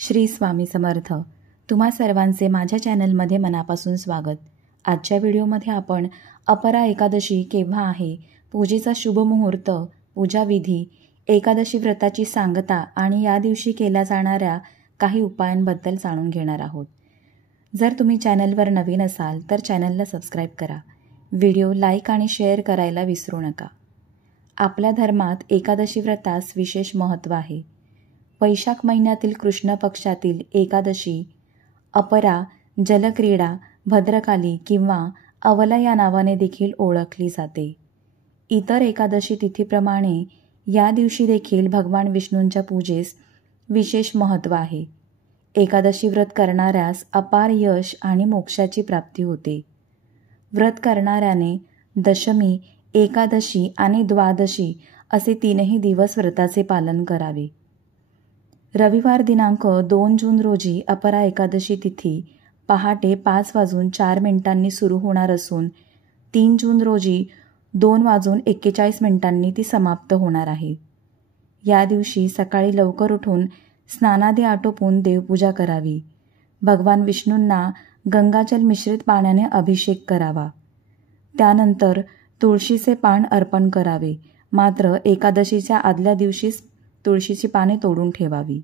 श्री स्वामी समर्थ. तुम्हा सर्वांचे माझ्या चॅनलमध्ये मनापासून स्वागत. आजच्या व्हिडिओमध्ये आपण अपरा एकादशी केव्हा आहे, पूजेचा शुभ मुहूर्त, पूजाविधी, एकादशी व्रताची सांगता आणि या दिवशी केल्या जाणाऱ्या काही उपायांबद्दल जाणून घेणार आहोत. जर तुम्ही चॅनलवर नवीन असाल तर चॅनलला सबस्क्राईब करा. व्हिडिओ लाईक आणि शेअर करायला विसरू नका. आपल्या धर्मात एकादशी व्रतास विशेष महत्त्व आहे. वैशाख महिन्यातील कृष्ण पक्षातील एकादशी अपरा, जलक्रीडा, भद्रकाली किंवा अवला या नावाने देखील ओळखली जाते. इतर एकादशी तिथीप्रमाणे या दिवशी देखील भगवान विष्णूंच्या पूजेस विशेष महत्त्व आहे. एकादशी व्रत करणाऱ्यास अपार यश आणि मोक्षाची प्राप्ती होते. व्रत करणाऱ्याने दशमी, एकादशी आणि द्वादशी असे 3ही दिवस व्रताचे पालन करावे. रविवार दिनांक 2 जून रोजी अपरा एकादशी तिथी पहाटे 5:04 सुरू होणार असून 3 जून रोजी 2:41 ती समाप्त होणार आहे. या दिवशी सकाळी लवकर उठून स्नानादी आटोपून देवपूजा करावी. भगवान विष्णूंना गंगाजल मिश्रित पाण्याने अभिषेक करावा. त्यानंतर तुळशीचे पान अर्पण करावे. मात्र एकादशीच्या आदल्या दिवशीच तुळशीची पाने तोडून ठेवावी.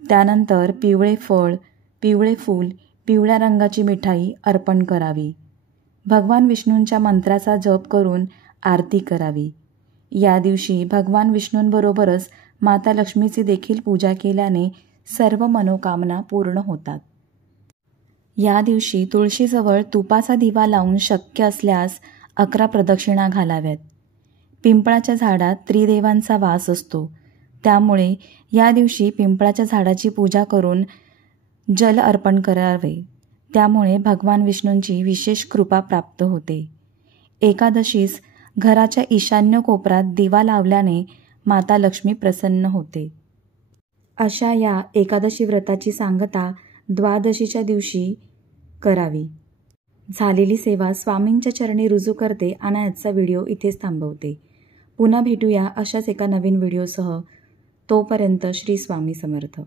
त्यानंतर पिवळे फळ, पिवळे फूल, पिवळ्या रंगाची मिठाई अर्पण करावी. भगवान विष्णूंच्या मंत्राचा जप करून आरती करावी. या दिवशी भगवान विष्णूंबरोबरच माता लक्ष्मीची देखील पूजा केल्याने सर्व मनोकामना पूर्ण होतात. या दिवशी तुळशीजवळ तुपाचा दिवा लावून शक्य असल्यास 11 प्रदक्षिणा घालाव्यात. पिंपळाच्या झाडात त्रिदेवांचा वास असतो. त्यामुळे या दिवशी पिंपळाच्या झाडाची पूजा करून जल अर्पण करावे. त्यामुळे भगवान विष्णूंची विशेष कृपा प्राप्त होते. एकादशीस घराच्या ईशान्य कोपऱ्यात दिवा लावल्याने माता लक्ष्मी प्रसन्न होते. अशा या एकादशी व्रताची सांगता द्वादशीच्या दिवशी करावी. झालेली सेवा स्वामींच्या चरणी रुजू करते आणि आजचा व्हिडिओ इथेच थांबवते. पुन्हा भेटूया अशाच एका नवीन व्हिडिओसह. तोपर्यंत श्री स्वामी समर्थ.